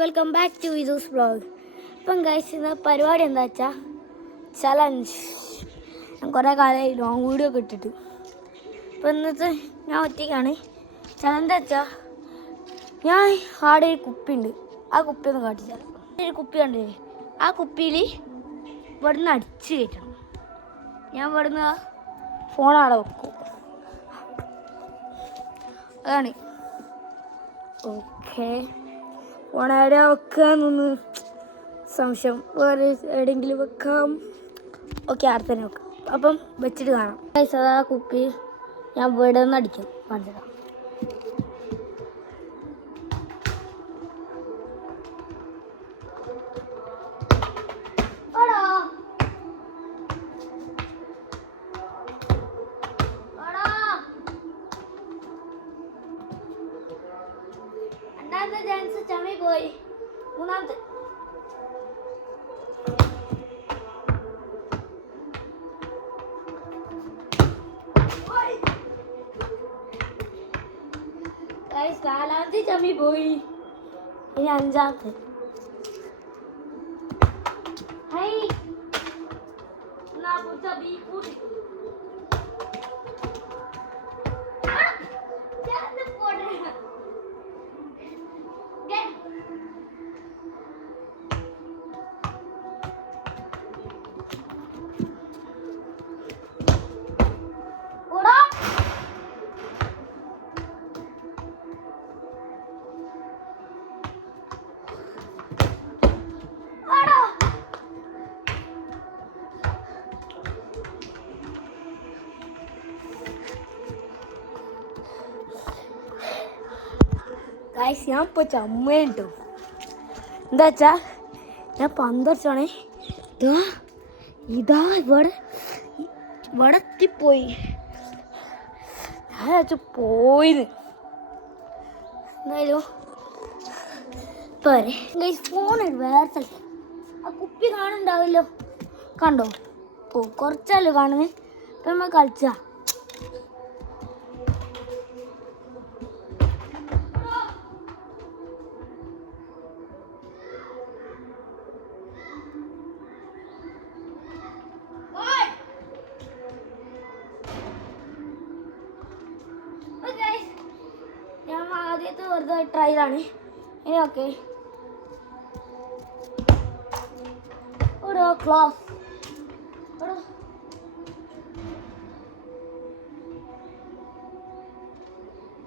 Welcome back to Vidhu's vlog. ഇപ്പം guys ഇന്ന് പരിപാടി എന്താ വെച്ചാൽ ചലഞ്ച്. ഞാൻ കുറേ കാലമായി ലോങ് വീഡിയോ ഒക്കെ ഇട്ടിട്ട്. ഇപ്പം ഇന്നത്തെ ഞാൻ ഒറ്റയ്ക്കാണ്. ചലഞ്ച് വെച്ചാൽ ഞാൻ ആടെ ഒരു കുപ്പിയുണ്ട്, ആ കുപ്പി ഒന്ന് കാട്ടിച്ചാൽ ഒരു കുപ്പി കണ്ടില്ലേ, ആ കുപ്പിയിൽ ഇവിടുന്ന് അടിച്ച് കയറ്റണം. ഞാൻ ഇവിടുന്ന് ഫോൺ അവിടെ വെക്കും, അതാണ്. ഓക്കെ, ഫോൺ എവിടെ വെക്കാന്നൊന്ന് സംശയം, വേറെ എവിടെയെങ്കിലും വെക്കാം. ഓക്കെ, അവിടെ തന്നെ വെക്കാം. അപ്പം വെച്ചിട്ട് കാണാം. സാധാ കുപ്പി ഞാൻ ഇവിടെ നിന്ന് അടിക്കും, കാണിച്ചതാ. രണ്ടാമത്തെ ചാൻസ് ചമി പോയി. മൂന്നാമത്തെ നാലാമത്തെ ചമി പോയി. ഇനി അഞ്ചാമത്തെ. ഞാൻ ഇപ്പോൾ ചമ്മയുണ്ടോ എന്താ വെച്ചാ ഞാൻ പന്തടിച്ചാണേ. ഇതാ ഇവിടെ എത്തിപ്പോയി. ഞാൻ വെച്ച് പോയിന്ന്. എന്തായാലും പോരെ. ഫോൺ വേറെ സ്ഥലത്ത് ആ കുപ്പി കാണുന്നുണ്ടാവല്ലോ, കണ്ടോ? ഓ, കുറച്ചല്ലോ കാണുന്നത്. ഇപ്പം നമ്മൾ കളിച്ചാ ആദ്യത്തെ വെറുതെ ട്രയലാണ്. ഇനി ഓക്കെ, ക്ലാസ്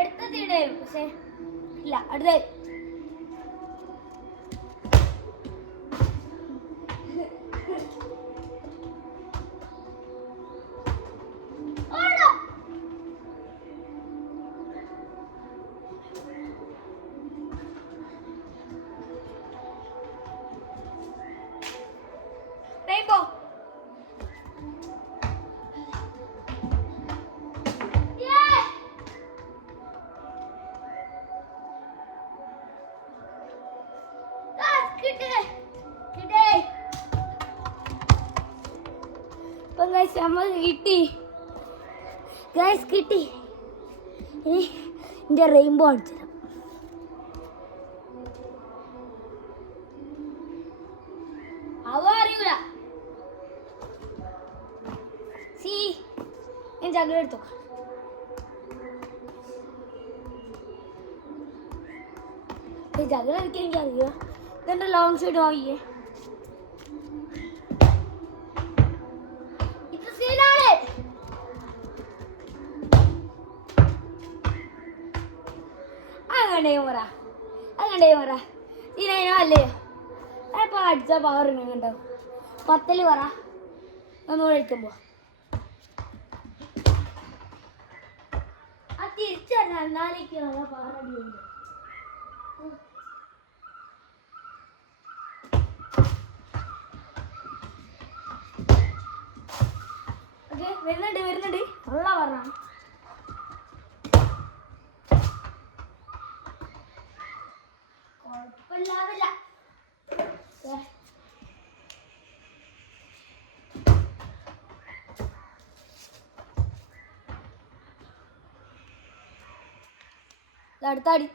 എടുത്തതിടയും, പക്ഷേ ഇല്ല അടുത്ത നമ്മൾ കിട്ടി. ഗൈസ് കിട്ടി. ഇനി എൻ്റെ റെയിൻബോ അടിച്ചു തരാം. അവ അറിയൂല. ഞാൻ ചകല എടുത്തോ. ചകല എടുക്കാൻ എനിക്ക് അറിയുക. ഇതെൻ്റെ ലോങ് സൈഡ് ആയില്ലേ. അങ്ങനെ പറ ഇതിനോ അല്ലയോ? അപ്പോൾ അടിച്ച പവർ ഉണ്ടാവും. 10 പറ ഒന്നുകൂടെ എടുക്കുമ്പോ ആ തിരിച്ചു തന്നെ. എന്നാലേക്ക് പവർ അടിയുണ്ട്. ഓക്കെ, വരുന്നുണ്ട് ഉള്ള പറഞ്ഞ കുഴപ്പമില്ലാതില്ല. അടുത്ത അടി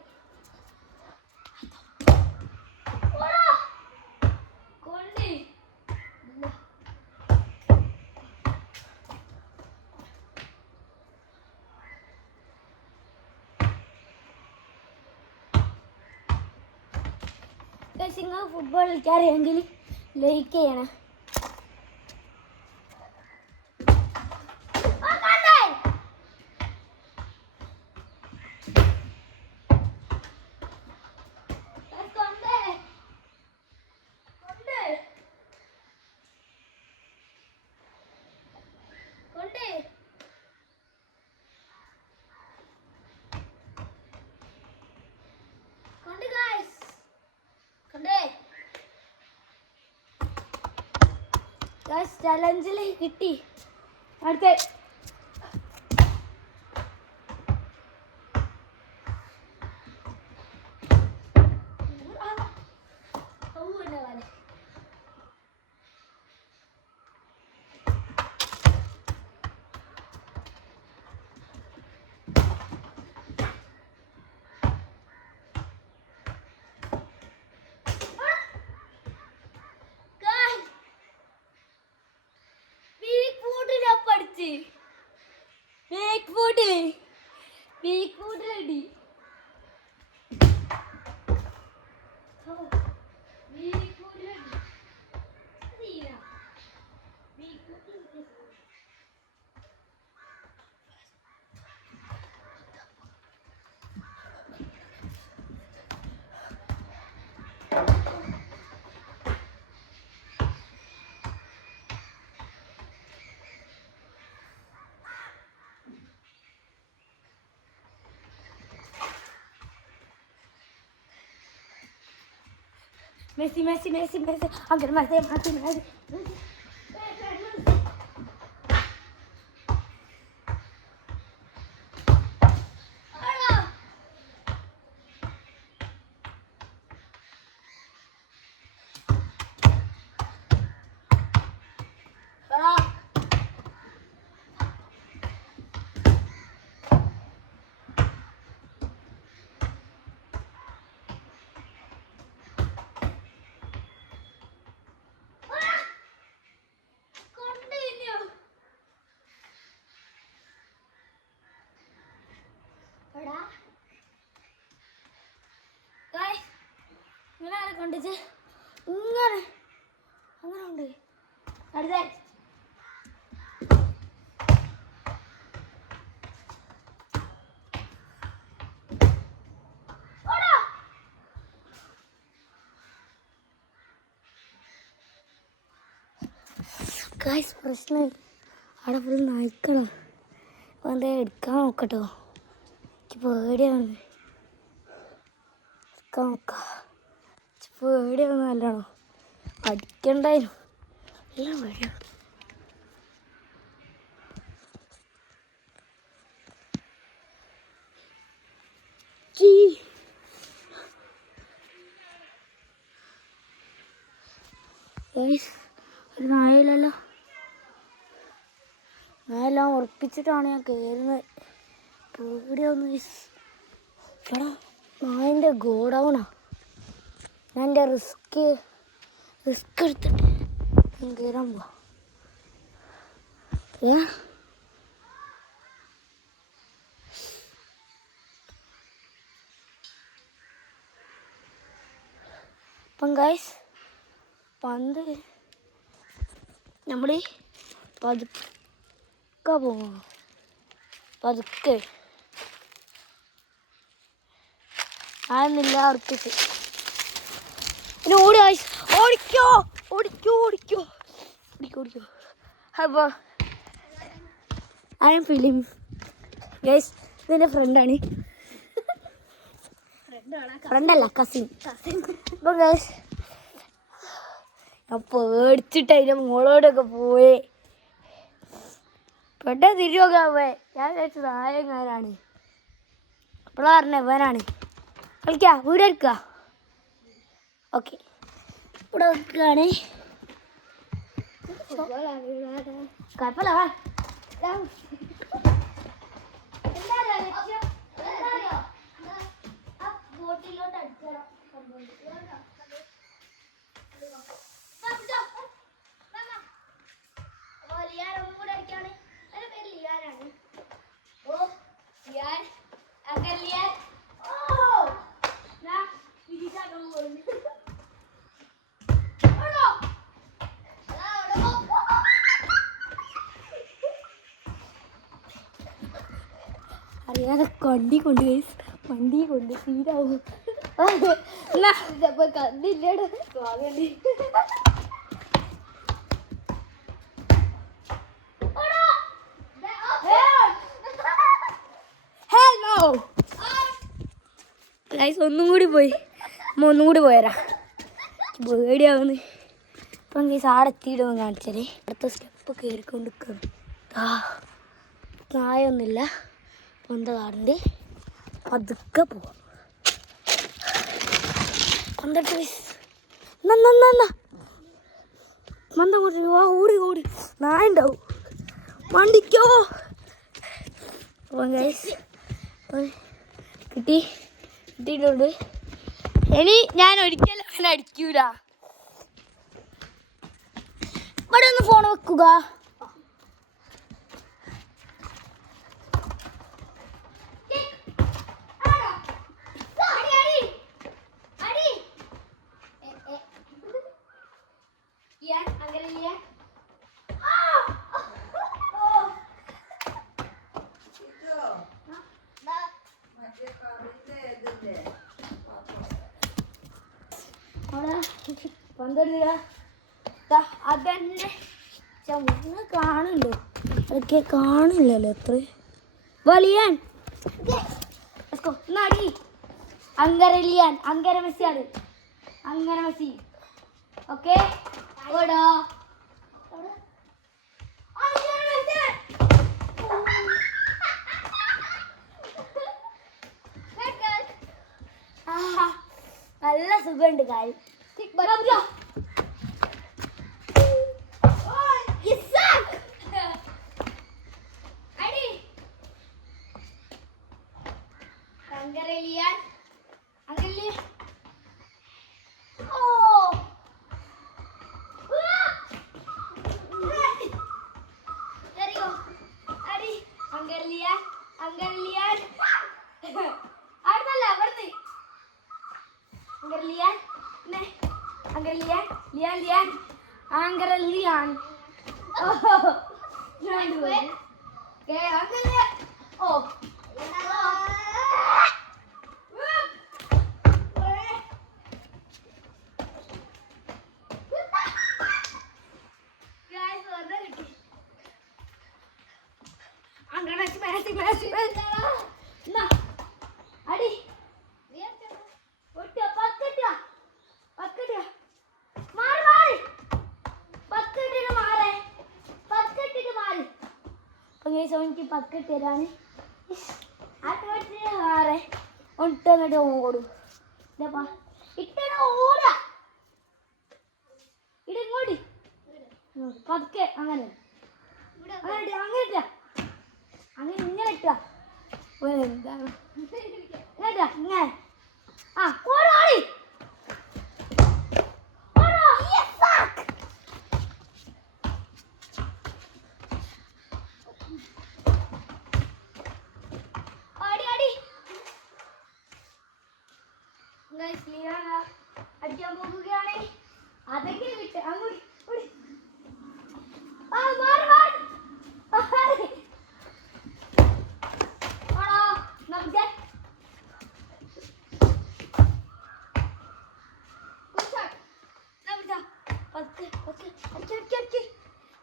നിങ്ങൾ ഫുട്ബോൾ കളിക്കാറിയെങ്കിൽ ലൈക്ക് ചെയ്യണം. ചലഞ്ചിൽ കിട്ടി. അടുത്ത വീക്ക്ഫുഡിലടി Messi. Angkat Messi. ഇങ്ങനെ കൊണ്ടിച്ച് ഇങ്ങനെ അങ്ങനെ ഉണ്ട്. അടുത്ത ഗൈസ് പ്രശ്നം അവിടെ ഫുൾ നായ്ക്കളോ. അപ്പോൾ എന്താ എടുക്കാൻ നോക്കട്ടോ. എനിക്ക് പേടിയാണ്. എടുക്കാൻ നോക്കാം. പേടിയാണ് നല്ലോണം. അടിക്കണ്ടായിരുന്നു. എല്ലാം പേടിയാണ്. ഒരു നായയില്ലല്ലോ. നായെല്ലാം ഉറപ്പിച്ചിട്ടാണ് ഞാൻ കയറുന്നത്. പേടിയാവുന്നു. എടാ നായൻ്റെ ഗോഡൗണാ. ഞാൻ എൻ്റെ റിസ്ക് എടുത്തിട്ട് ഞാൻ കയറാൻ പോവാ. അപ്പം ഗൈസ് പന്ത് നമ്മൾ പതുക്കെ പോകണം. പതുക്കെ ആയിരുന്നില്ല ഉറപ്പിച്ച്. പിന്നെ ഓടിക്കോ. അപ്പോൾ ഐ എം ഫീലിംഗ് ഗൈസ് ഇതെൻ്റെ ഫ്രണ്ടാണ്. ഫ്രണ്ടല്ല കസിൻ. അപ്പോൾ ഗൈസ് ഞാൻ പേടിച്ചിട്ട് അതിൻ്റെ മോളോടൊക്കെ പോയി പെട്ടെന്ന് തിരിഞ്ഞൊക്കെ പോയി. ഞാൻ വിചാരിച്ചത് നായങ്ങാനാണ്. അപ്പോഴാണ് പറഞ്ഞത് ഇവനാണ്. കളിക്കുക വീഡിയോ എടുക്കുക. ഓക്കെ ഇവിടെ വെക്കുകയാണ്. കുഴപ്പമില്ല. ബോട്ടിലോട്ട് അടിക്കണം. ലിയാനൊന്നും കൂടെ അടിക്കാണ്. എൻ്റെ പേര് ലിയാനാണ്. ഓ ലിയാൻ ലിയാൻ. ഓ ഞാൻ തിരിച്ചാക്കാൻ പോകുന്നു. ഏതാ വണ്ടി കൊണ്ട് ഗൈസ്, വണ്ടി കൊണ്ട് തീരാവും. കണ്ടില്ലേടാ ഗൈസ്. ഒന്നും കൂടി പോയി, ഒന്നും കൂടി പോയരാ, പേടിയാവുന്നു. ഇപ്പം ഗൈസ് ആടെ എത്തിയിടുമെന്ന് കാണിച്ചാലേ അടുത്ത സ്റ്റെപ്പ് കയറിക്കൊണ്ട് നിൽക്കണം. തായൊന്നുമില്ല, പൊന്ത കാടുണ്ട്, പതുക്കെ പോവാം. പന്ത്രണ്ട് ഗൈസ്, മന്ദ കൂട്ടി ഓടി ഓടി നായുണ്ടാവും വണ്ടിക്കോ. അപ്പം ഗൈസ് കിട്ടിയിട്ടുണ്ട്. ഇനി ഞാൻ ഒരിക്കലും അങ്ങനെ അടിക്കൂല. ഇവിടെ ഒന്ന് ഫോൺ വെക്കുക. അതന്നെ ചുമന്ന് കാണുന്നുണ്ടോ? അതൊക്കെ കാണില്ലല്ലോ എത്ര വലിയാൻ. നാടി അങ്കരലിയാൻ, അങ്കര മെസ്സിയാണ്, അങ്കര മെസ്സി. ഓക്കെ ഓടാ നല്ല സുഖമുണ്ട് കാര്യം. അങ്കരലിയാൻ അങ്കരലിയാൻ അങ്കരലിയാൻ അങ്കരലിയാൻ അടുത്തല്ല അവിടുന്ന് അങ്കരലിയാൻ അങ്കരലിയാൻ ലിയാൻ ലിയാൻ അങ്കരലിയാൻ അങ്കരലിയാൻ. ഓ അടി എനിക്ക് പക്കറ്റ് തരാണ്. മാറേ ഒന്നിട്ട് ഓടും ഇട്ട ഓടാ ഇടങ്ങോടി പതുക്കെ അങ്ങനെ അങ്ങനെ അങ്ങനെ ഇട്ടാ അങ്ങനെ ഇങ്ങനെ ഇട്ടാ എന്താണ് ഇങ്ങനെ ആ ഓടി അടിക്കാൻ പോകുകയാണ്. അതൊക്കെ കിട്ടും അങ്ങോട്ട്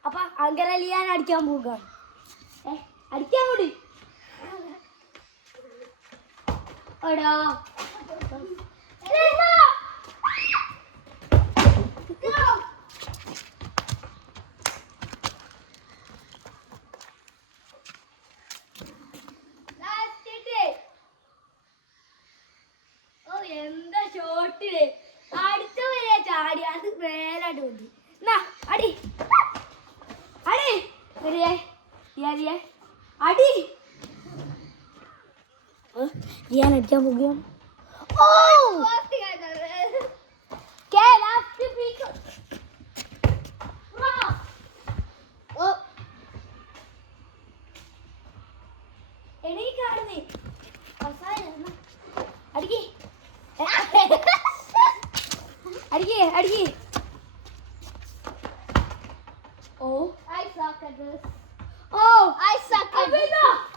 അപ്പൊ അങ്കരലിയാൻ അടിക്കാൻ പോവുകയാണ്. അടിക്കാൻ കൂടി എടാ എന്താ ഷോട്ടില് അടുത്ത വരെ ചാടി അത് മേലായിട്ട് കൊണ്ടി അടി അടി അടി ഞാൻ അടിക്കാൻ പോകുകയാണ്. എനിക്കാടുന്നേ അടിക്കേ അടിക്കേ അടിക്കേ. Oh, I suck at this. Oh, I suck at this.